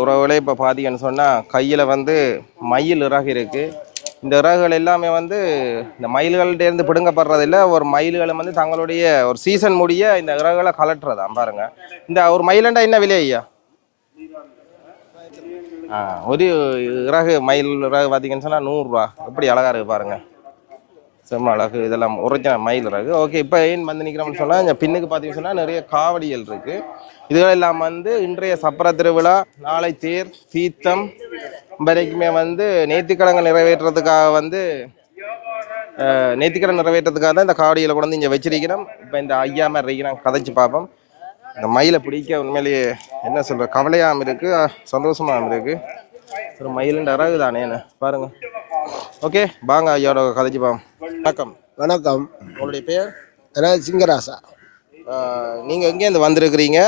உறவுகளே இப்போ பார்த்தீங்கன்னு சொன்னால் கையில் வந்து மயில் இறகு இருக்குது இந்த இறகுகள் எல்லாமே வந்து இந்த மயில்கள்டேருந்து பிடுங்கப்படுறதில்ல ஒரு மயில்களை வந்து தங்களுடைய ஒரு சீசன் முடிய இந்த இறகுகளை கலட்டுறதா பாருங்கள் இந்த ஒரு மயிலண்டா என்ன விலை ஐயா? ஆ ஒரு இறகு மயில் இறகு பார்த்தீங்கன்னு சொன்னால் நூறுரூவா எப்படி அழகாக இருக்குது பாருங்கள் செம்ம அழகு இதெல்லாம் ஒரிஜினல் மயில் ரகு. ஓகே இப்போ ஏன் வந்து நிற்கிறோம்னு சொன்னால் இந்த பின்னுக்கு பார்த்தீங்கன்னு சொன்னால் நிறைய காவடிகள் இருக்குது இதுகளெல்லாம் வந்து இன்றைய சப்பர திருவிழா நாளை தேர் தீர்த்தம் வரைக்குமே வந்து நேர்த்திக்கடங்கள் நிறைவேற்றுறதுக்காக வந்து அஹ், நேர்த்திக்கடன் நிறைவேற்றுறதுக்காக தான் இந்த காவடிகளை கொண்டு வந்து இங்கே வச்சிருக்கிறோம். இப்போ இந்த ஐயா மாதிரி இருக்கிறோம் கதைச்சு பார்ப்போம். இந்த மயிலை பிடிக்க உண்மையிலேயே என்ன சொல்கிற கவலையாகவும் இருக்குது சந்தோஷமாகவும் இருக்குது ஒரு மயிலுன்ற அறகு தானே என்ன? பாருங்கள் ஓகே வாங்க ஐயாவோட கதைச்சு பார்ப்போம். வணக்கம். வணக்கம். உங்களுடைய பேர் நான் சிங்கராசா. ஆஹ் நீங்க எங்கேருந்து வந்திருக்கிறீங்க?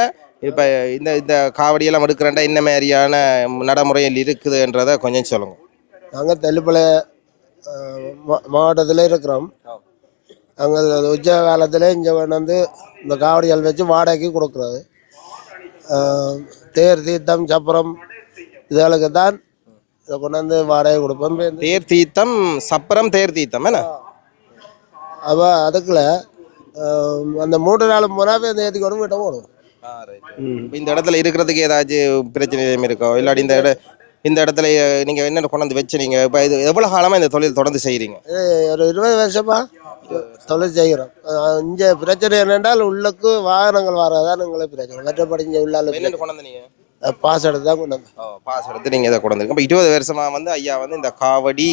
இப்போ இந்த இந்த காவடியெல்லாம் எடுக்கிறேன்டா என்ன மாதிரியான நடைமுறையில் இருக்குதுன்றதை கொஞ்சம் சொல்லுங்க. நாங்கள் தெல்லுப்பளை மாவட்டத்தில் இருக்கிறோம். அங்கே உச்ச காலத்தில் இங்கே வந்து இந்த காவடிகள் வச்சு வாடகைக்கு கொடுக்குறது. தேர் தீர்த்தம் சப்பரம் இதுகளுக்கு தான் இதை கொண்டாந்து வாடகை கொடுப்போம். தேர் தீர்த்தம் சப்பரம் தேர் தீர்த்தம் என்ன? அப்ப அதுக்குள்ள அந்த மூன்று நாள் போனால் இந்த ஏற்றி கொண்டு விட்ட போடும் இப்ப இந்த இடத்துல இருக்கிறதுக்கு ஏதாச்சும் பிரச்சனை இருக்கோ? இல்லாட்டி இந்த இட இந்த இடத்துல நீங்க என்ன கொண்டு வந்து வச்சுறீங்க இப்போ இது எவ்வளவு காலமா இந்த தொழில் தொடர்ந்து செய்றீங்க? இது ஒரு இருபது வருஷமா தொழில் செய்கிறோம். இங்கே பிரச்சனை என்னென்றால் உள்ளுக்கு வாகனங்கள் வராதான் எங்களுக்கு பிரச்சனை. மற்றபடி இங்கே உள்ளால என்னென்ன கொண்டு வந்தீங்க பாஸ் எடுத்து தான் கொண்டு வந்தோம் ஓ, பாஸ் எடுத்து நீங்கள் இதை கொண்டு வந்திருக்கீங்க இப்போ இருபது வருஷமா வந்து ஐயா வந்து இந்த காவடி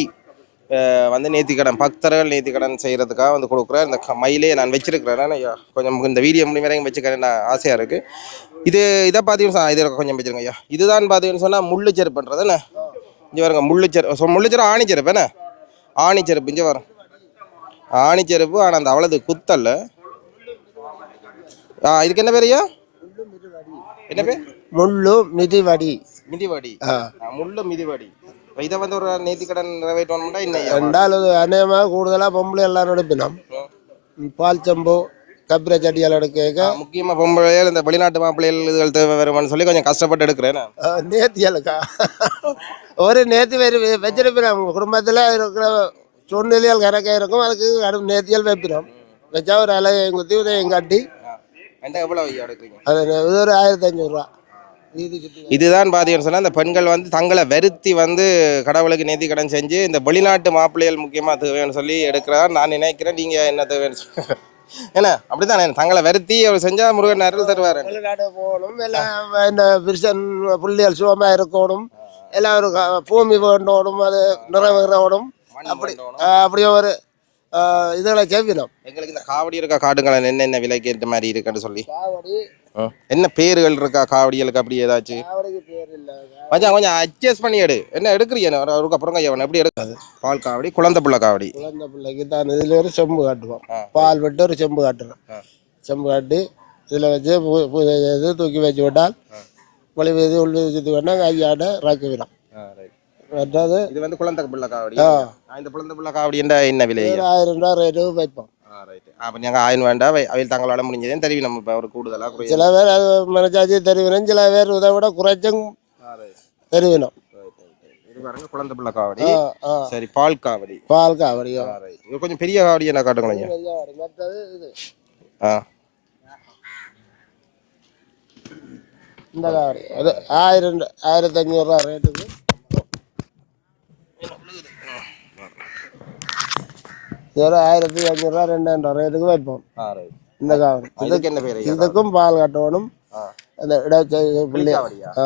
வந்து நேர்த்திக்கடன் பக்தர்கள் நேர்த்திக்கடன் செய்கிறதுக்காக வந்து கொடுக்குற இந்த மயிலே நான் வச்சிருக்கிறேன். கொஞ்சம் இந்த வீடியோ முடிவு வரைக்கும் வச்சுக்கிறேன். ஆசையாக இருக்குது இது இதை பார்த்தீங்கன்னா இது கொஞ்சம் வச்சிருங்க ஐயா. இதுதான் பார்த்தீங்கன்னு சொன்னால் முள்ளு செருப்பு பண்ணுறது என்ன? இங்கே வருங்க முள்ளு செரு சொ- முள்ளு செருப்பு ஆணி செருப்பு என்ன? ஆணி செருப்பு இங்கே வரும் ஆணி செருப்பு ஆனால் அந்த அவ்வளவு குத்தல்ல. ஆ இதுக்கு என்ன பேர் ஐயா? என்ன பேர்? முள்ளு மிதிவடி. மிதிவடி. முள்ளு மிதிவடி. இப்ப இதை வந்து ஒரு நேர்த்திக்கடன் நிறைவேற்றணும்னா என்ன ஐயா? ரெண்டாவது அநேகமாக கூடுதலாக பொம்பளை எல்லாம் எடுப்பினோம் பால் சம்பு கப்பிர சட்டியால் எடுக்க ஆ, முக்கியமா பொம்பளைகள் இந்த வெளிநாட்டு மாப்பிள்ளைகள் இதுகள் தேவை வருமான்னு சொல்லி கொஞ்சம் கஷ்டப்பட்டு எடுக்கிறேன். நான். நேர்த்தியலுக்கா ஒரு நேர்த்தி வரி வச்சிருப்பினோம். குடும்பத்தில் இருக்கிற சூழ்நிலைகள் கணக்காக இருக்கும். அதுக்கு கடும் நேர்த்தியல் வைப்பினோம். வச்சா ஒரு அலையை குத்தி உதயம் காட்டி. ஐயா எடுக்கிறீங்க? அது ஒரு ஆயிரத்தி அஞ்சூறுரூவா சுற்றி இதுதான் பார்த்தீங்கன்னு சொன்னா இந்த பெண்கள் வந்து தங்களை வருத்தி வந்து கடவுளுக்கு நேர்த்தி கடன் செஞ்சு இந்த வெளிநாட்டு மாப்பிள்ளைகள் முக்கியமா தேவைன்னு சொல்லி எடுக்கிறா நான் நினைக்கிறேன். நீங்க என்ன தேவைன்னு சொல்லி என்ன அப்படித்தானே. தங்களை வருத்தி அவர் செஞ்சா முருகன் அருள் தருவாரு. வெளிநாடு போகணும். எல்லாம் இந்த புருஷன் புள்ளியல் சுகமா இருக்கணும். எல்லாம் ஒரு பூமி வேண்டோடும் அது நிறைவேறணும் அப்படி ஆஹ் அப்படியே ஒரு இதுகளை செவ்வினோம் எங்களுக்கு இந்த காவடி இருக்கா காடுங்களேன் என்ன என்ன விலைக்கு இருக்க மாதிரி இருக்குன்னு சொல்லி. காவடி. என்ன பேர்கள் இருக்கா? காவடிகளுக்கு அப்படி ஏதாச்சும் காவடிக்கு பேர் இல்லை. கொஞ்சம் கொஞ்சம் அட்ஜஸ்ட் பண்ணி எடு. என்ன எடுக்கிறீங்க? அவருக்கு அப்புறம் ஐயா எப்படி எடுக்காது பால் காவடி குழந்தை புள்ள காவடி. குழந்தை பிள்ளைக்கு தான். இதில் ஒரு செம்பு காட்டுவோம். பால் விட்டு ஒரு செம்பு காட்டுறோம். செம்பு காட்டி இதில் வச்சு இது தூக்கி வச்சு விட்டால் வழி வீதி உள் வீதி சுற்றி வேணால் கையாட ராக்கி விடும். இது வந்து குழந்தை புள்ள காவடி. இந்த குழந்தை புள்ள காவடி என்ன என்ன விலை? ஆயிரம் ரூபா ரேட்டு வைப்போம் அப்போ நீங்கள் ஆயின் வேண்டாம் அவை- அவையில் தங்களால் முடிஞ்சதே தெரியும் நம்ம இப்போ ஒரு கூடுதலாக சில பேர் அது மனச்சாட்சி தெரிவினும் சில பேர் இதை விட குறைச்சும் தெரிவினும் பாருங்க குழந்தை புள்ள காவடி சரி பால் காவடி பால் காவடியோ. இது கொஞ்சம் பெரிய காவடி என்ன இது ஆ இந்த காவடி அது ஆயிரம் ஆயிரத்தி அஞ்சூறுரூவா ரேட்டுக்கு இது ஒரு ஆயிரத்தி அஞ்சூறுரூவா ரெண்டாயிரம் ரேட்டுக்கு வைப்போம். இந்த காவடி இதுக்கு என்ன பேர்? இதுக்கும் பால் கட்டணும் அந்த இடச்ச பிள்ளை காவடியா ஆ.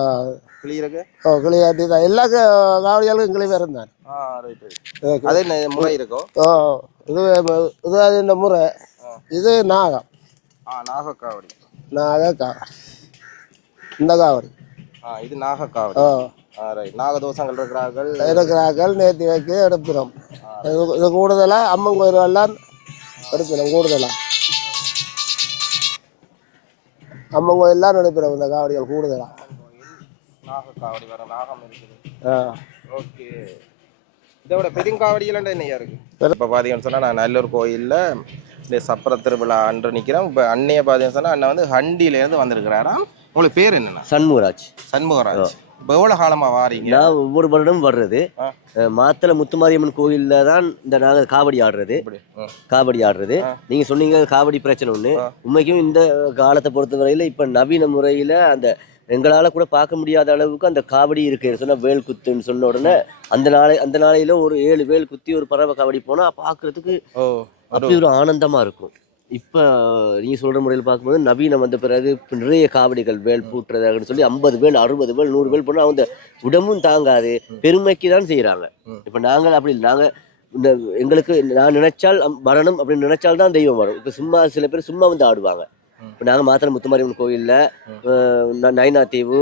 கிளியருக்கு ஓ கிளி காட்டி தான். எல்லா கா- காவடிகளுக்கும் கிளி பேரும் தான் அது முறை ஓ இது இது அது இந்த முறை. இது நாகம். நாகக்காவடி. நாக காவடி இந்த காவடி. இது நாகக்காவடி. ஓ. ரைட். நாகதோஷங்கள் இருக்கிறார்கள். இருக்கிறார்கள் நேர்த்தி வைக்க எடுப்பினோம் இது கூடுதலாக அம்மன் கோயிலெல்லாம் எடுப்பினோம் கூடுதலாக அம்மன் கோயிலெலாம் எடுப்பினோம் இந்த காவடிகள் கூடுதலாக நாகக்காவடி வர நாகம் இருக்குது. ஆ. ஓகே. இதோட பெருங்காவடியில் என்னையா இருக்கு? இப்போ பார்த்தீங்கன்னு சொன்னால் நான் நல்லூர் கோயிலில் இந்த சப்பர திருவிழா அன்று நிற்கிறேன் இப்போ அன்னைய பார்த்தீங்கன்னு சொன்னால் அண்ணன் வந்து ஹண்டியிலேருந்து வந்திருக்கிறாராம். உங்களுக்கு பேர் என்னண்ணா? சண்முகராஜ். சண்முகராஜ். எவ்வளோ காலமாக வாரீங்க? நான் ஒவ்வொரு வருடம் வர்றது. மாத்தளை முத்துமாரியம்மன் கோயில்ல தான் இந்த நாங்க காவடி ஆடுறது. காவடி ஆடுறது. ஆ. நீங்க சொன்னீங்க காவடி பிரச்சனை ஆ. உண்மைக்கும் இந்த காலத்தை பொறுத்தவரையில இப்ப நவீன முறையில அந்த எங்களால கூட பார்க்க முடியாத அளவுக்கு அந்த காவடி இருக்கு. சொன்னா வேல் குத்துன்னு சொன்ன உடனே அந்த நாளை அந்த நாளையில ஒரு ஏழு வேல் குத்தி ஒரு பறவை காவடி போனா பார்க்கிறதுக்கு அப்படி ஒரு ஆனந்தமா இருக்கும். இப்ப நீங்க சொல்ற முறையில் பார்க்கும்போது நவீனம் வந்த பிறகு இப்ப நிறைய காவடிகள் வேல் பூட்டுறதுன்னு சொல்லி ஐம்பது வேல் அறுபது வேல் நூறு வேல் போனா அந்த உடம்பும் தாங்காது பெருமைக்கு தான் செய்யறாங்க ம். இப்ப நாங்கள் அப்படி இல்லை. நாங்க இந்த எங்களுக்கு நான் நினைச்சால் வரணும் அப்படின்னு நினைச்சால் தான் தெய்வம் வரும் இப்ப சும்மா சில பேர் சும்மா வந்து ஆடுவாங்க. இப்ப நாங்க மாத்திரம் முத்துமாரியம்மன் கோயில்ல நயினா தீவு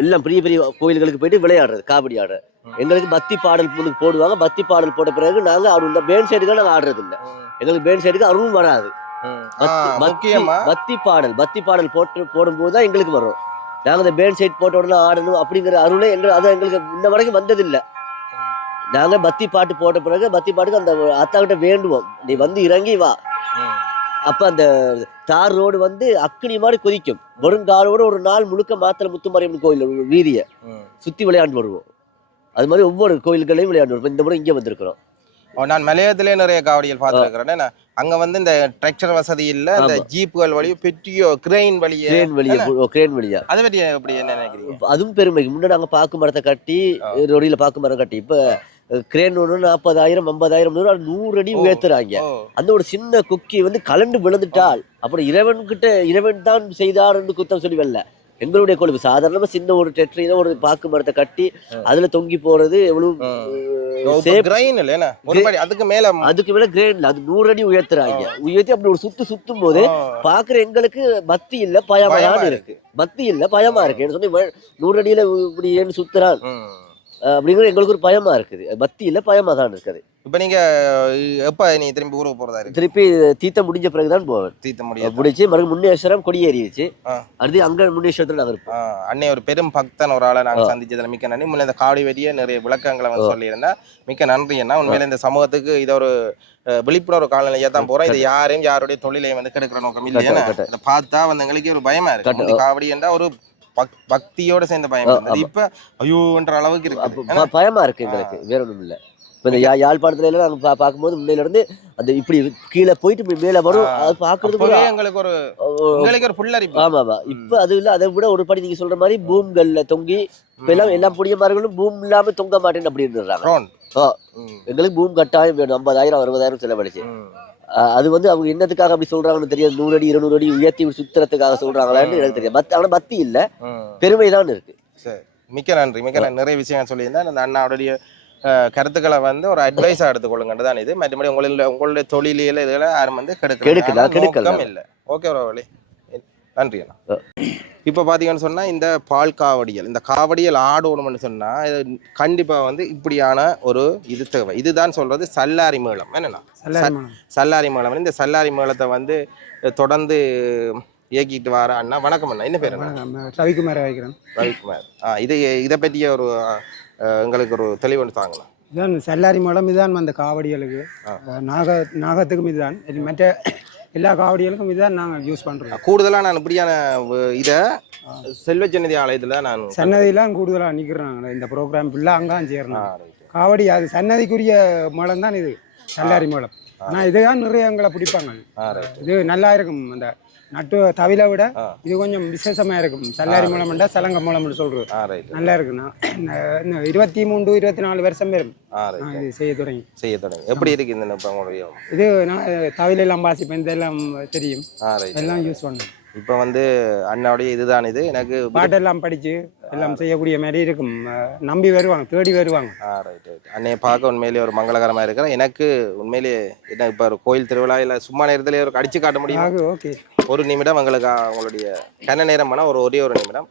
எல்லாம் பெரிய பெரிய கோயில்களுக்கு போயிட்டு விளையாடுறது காவடி ஆடுறது. எங்களுக்கு பக்தி பாடல் போடுவாங்க பக்தி பாடல் போட்ட பிறகு நாங்க ஆடுவோம் இந்த பேன் சைடுக்கு நாங்க ஆடுறது இல்ல. எங்களுக்கு பேன் சைடுக்கு அருளும் வராது. பக்தி பக்தி பாடல் பக்தி பாடல் போட்டு போடும்போது தான் எங்களுக்கு வரும். நாங்க இந்த பேன் சைட் போட்ட உடனே ஆடணும் அப்படிங்கிற அருளே எங்க அது எங்களுக்கு இன்ன வரைக்கும் வந்ததில்லை. நாங்க பக்தி பாட்டு போட்ட பிறகு பக்தி பாட்டுக்கு அந்த அத்தா கிட்ட வேண்டுவோம். நீ வந்து இறங்கி வா. அப்ப அந்த தார் ரோடு வந்து அக்கினி மாதிரி கொதிக்கும். வருங்காலோட ஒரு நாள் முழுக்க மாத்திர முத்துமாரியம்மன் கோயில் ஒரு வீதியை. சுத்தி விளையாண்டு வருவோம். அது மாதிரி ஒவ்வொரு கோயில்களையும் விளையாண்டு வருவோம். இந்த முறை இங்க வந்திருக்கிறோம். நான் மலையத்திலே நிறைய காவடிகள் பார்த்துருக்கிறேன். அங்க வந்து இந்த டிராக்டர் வசதி இல்ல இந்த. ஜீப்புகள் வழி பெட்டியோ கிரெயின் வழியே. கிரேன் வழியா கிரேன் வழியா. அதை பற்றி எப்படி என்ன நினைக்கிறீங்க? அதுவும் பெருமை. முன்னாடி நாங்க பாக்கு மரத்தை கட்டி ரொடியில பாக்கு மரம் கட்டி. இப்ப கிரேன் ஒன்று நாற்பதாயிரம் ஐம்பதாயிரம் நூறு நூறு அடி. உயர்த்துறாங்க. அந்த ஒரு சின்ன குக்கி வந்து கலண்டு விழுந்துட்டால் அப்புறம் இறைவன் கிட்ட இறைவன் தான் செய்தார் என்று குத்தம் சொல்லி வரல எங்களுடைய கொழுப்பு. சாதாரணமா சின்ன ஒரு டெட்ரியில ஒரு பாக்கு மரத்தை கட்டி அதுல தொங்கி போறது எவ்வளவு அதுக்கு மேல அதுக்கு மேல கிரேன்ல அது நூறு அடி உயர்த்துறாங்க. உயர்த்தி அப்படி ஒரு சுத்து சுத்தும் போது பாக்குற எங்களுக்கு பக்தி இல்ல பயமா பயமா தான் இருக்கு. பக்தி இல்ல பயமா இருக்கு. வ- நூறு அடியில இப்படி ஏன்னு சுத்துறான். அப்படிங்கிற எங்களுக்கு ஒரு பயமா இருக்குது. பக்தி இல்ல பயமா தான் இருக்குது. இப்ப நீங்க எப்ப நீ திரும்பி ஊருக்கு போறதா இருக்கு? திருப்பி தீத்த முடிஞ்ச பிறகுதான் போவேன். தீர்த்த முடியாது முடிச்சு மறுபடியும் முன்னேஸ்வரம் கொடியேறிச்சு. அடுத்து அங்க முன்னேஸ்வரத்துல நாங்க இருப்போம் அன்னை ஒரு பெரும் பக்தன் ஒரு ஆளை நாங்க சந்திச்சதுல. மிக்க நன்றி. முன்ன இந்த காவடி வெடிய நிறைய விளக்கங்களை வந்து சொல்லியிருந்தேன் மிக்க நன்றி என்ன உண்மையில இந்த சமூகத்துக்கு இதை ஒரு விழிப்புணர்வு காலநிலையா தான் போறோம். இது யாரையும் யாருடைய தொழிலையும் வந்து கெடுக்கிற நோக்கம் இல்லையா கரெக்ட், கரெக்ட். இதை பார்த்தா வந்து எங்களுக்கே ஒரு பயமா இருக்கு. காவடி என்றா ஒரு பக்தியோட சேர்ந்த பயம் இப்ப ஐயோன்ற அளவுக்கு இருக்கு பயமா இருக்கு எங்களுக்கு. வேற ஒண்ணும் இல்ல இப்ப இந்த யா- யாழ்ப்பாணத்துல எல்லாம் நாங்க பா- பார்க்கும்போது முன்னையில இருந்து அந்த இப்படி கீழே போயிட்டு மேல வரும். அது ஒரு- எங்களுக்கு ஒரு எங்களுக்கு ஒரு புல்லரிப்பு. ஆமா ஆமா. இப்ப அது இல்ல. அதை விட ஒரு படி நீங்க சொல்ற மாதிரி பூம்கள்ல தொங்கி இப்ப எல்லாம் எல்லா புடியமார்களும் பூம் இல்லாம தொங்க மாட்டேன்னு அப்படி இருந்துடுறாங்க. எங்களுக்கு பூம் கட்டாயம் வேணும். ஐம்பதாயிரம் அறுபதாயிரம் செலவழிச்சு. அது வந்து அவங்க என்னத்துக்காக அப்படி சொல்றாங்கன்னு தெரியாது. நூறு அடி இருநூறு அடி உயர்த்தி சுத்துறதுக்காக சொல்றாங்களான்னு எனக்கு தெரியாது. பத் ஆனா பக்தி இல்ல. ம். பெருமைதான் இருக்கு. சரி. மிக்க நன்றி. மிக்க நன்றி. நிறைய விஷயம் சொல்லியிருந்தேன் அந்த அண்ணாவுடைய கருத்துக்களை வந்து ஒரு அட்வைஸா எடுத்துக்கொள்ளுங்கன்னு தான் இது. மற்றபடி உங்களுடைய உங்களுடைய தொழிலியல் இதுல யாரும் வந்து கெடுக்கல, கெடுக்கல கெடுக்கல. நோக்கம் இல்லை. ஓகே வழி நன்றி அண்ணா. இப்போ பார்த்தீங்கன்னு சொன்னா இந்த பால் காவடியல் இந்த காவடியல் ஆடணும்னு சொன்னா இது கண்டிப்பா வந்து இப்படியான ஒரு இது தேவை. இதுதான் சொல்றது சல்லாரி மேளம். என்னண்ணா? சல்லாரிமணம் சல்லாரி மேளம். இந்த சல்லாரி மேளத்தை வந்து தொடர்ந்து இயக்கிட்டு வர அண்ணா. வணக்கம் அண்ணா. என்ன பேர் ரவிக்குமார் வைக்கிறேன் ரவிக்குமார். ஆ இது இதை பற்றிய ஒரு எங்களுக்கு ஒரு தெளிவு தாங்கலாம் இதுதான் சல்லாரி மூலம் இதுதான் அந்த காவடிகளுக்கு நாக நாகத்துக்கும் இதுதான். இது மற்ற எல்லா காவடிகளுக்கும் இதுதான் நாங்கள் யூஸ் பண்ணுறோம் கூடுதலா நான் இப்படியான இத செல்வ ஜனதி ஆலயத்துல நான் சன்னதியெல்லாம் கூடுதலாக நிற்கிறாங்க இந்த ப்ரோக்ராம் ஃபுல்லாக அங்கே ஆ, சேரணும். காவடி அது சன்னதிக்குரிய மூலம் தான் இது சல்லாரி மூலம். ஆனால் இதுதான் நிறைய எங்களை பிடிப்பாங்க. இது நல்லா இருக்கும் அந்த நட்டு தவிலை விட. இது கொஞ்சம் விசேஷமா இருக்கும். சல்லாரி மூலம்ண்டா சலங்க மூலம்னு சொல்றது. நல்லா இருக்குண்ணா இருபத்தி மூணு இருபத்தி நாலு வருஷம் வரும் இது செய்ய தொடங்கி. செய்ய தொடங்கி. எப்படி இருக்கு இந்த இது நான் தவிலெல்லாம் வாசிப்பேன். இதெல்லாம் தெரியும். எல்லாம் யூஸ் பண்ணேன் இப்ப வந்து அண்ணாவுடைய இதுதான் இது. எனக்கு பாட்டெல்லாம் படிச்சு எல்லாம் செய்யக்கூடிய மாதிரி இருக்கும். நம்பி வருவாங்க தேடி வருவாங்க. ஆ ரைட் ரைட் அன்னைய பார்க்க உண்மையிலேயே ஒரு மங்களகரமா இருக்கிற எனக்கு உண்மையிலேயே என்ன இப்ப ஒரு கோயில் திருவிழா இல்ல சும்மா நேரத்துல ஒரு அடிச்சு காட்ட முடியும்? ஓகே ஒரு நிமிடம் உங்களுக்கு உங்களுடைய கன நேரம் வேணா ஒரு ஒரே ஒரு நிமிடம்.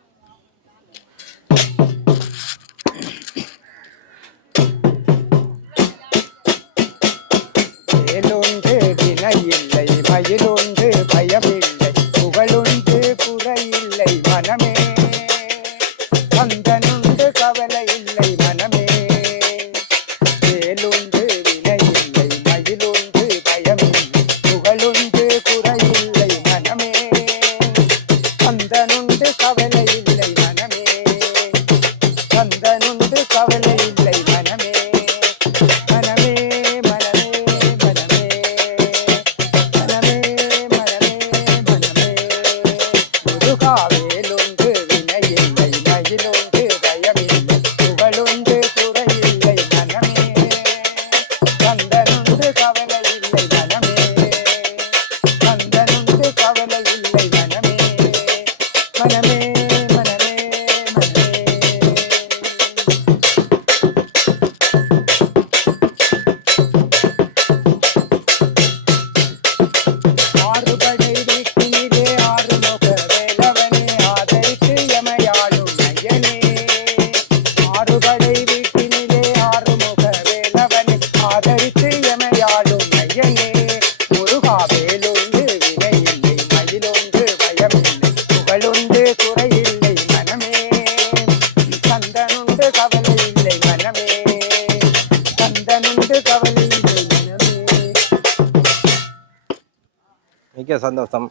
மிக்க சந்தோஷம்.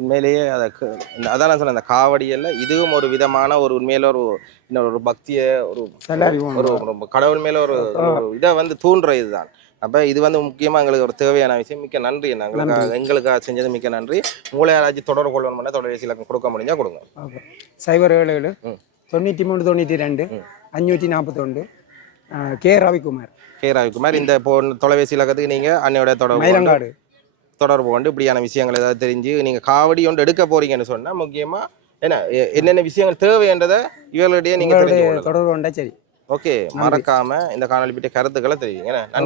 உண்மையிலேயே அதை அதான் சொன்னேன் இந்த காவடியல்ல இதுவும் ஒரு விதமான ஒரு உண்மையில ஒரு இன்னொரு ஒரு பக்தியை ஒரு ஒரு கடவுள் மேல ஒரு இதை வந்து தூண்டுற இதுதான். அப்ப இது வந்து முக்கியமா எங்களுக்கு ஒரு தேவையான விஷயம். மிக்க நன்றி. எங்களுக்கு எங்களுக்காக செஞ்சது மிக்க நன்றி. உங்களை யாராச்சும் தொடர்பு கொள்ளணும் தொலைபேசி இலக்கம் கொடுக்க முடிஞ்சா கொடுங்க. சைபர் ஏழு ஏழு. தொண்ணூற்றி மூணு தொண்ணூற்றி ரெண்டு அஞ்சூற்றி நாற்பத்தொண்டு கே ரவிக்குமார். கே ரவிக்குமார். இந்த தொலைபேசி இலக்கத்துக்கு நீங்க அன்னையோட தொடர்பு மயிலங்காடு. தொடர்பு கொண்டு இப்படியான விஷயங்கள் ஏதாவது தெரிஞ்சு நீங்க காவடி ஒன்று எடுக்க போறீங்கன்னு சொன்னா முக்கியமா என்ன என்னென்ன விஷயங்கள் தேவைன்றதை இவர்களிடையே நீங்க உங்களுடைய தெரிஞ்சு கொள்ளலாம் தொடர்பு கொண்டா சரி. ஓகே மறக்காம இந்த காணொலி பற்றிய கருத்துக்களை? நன்றி.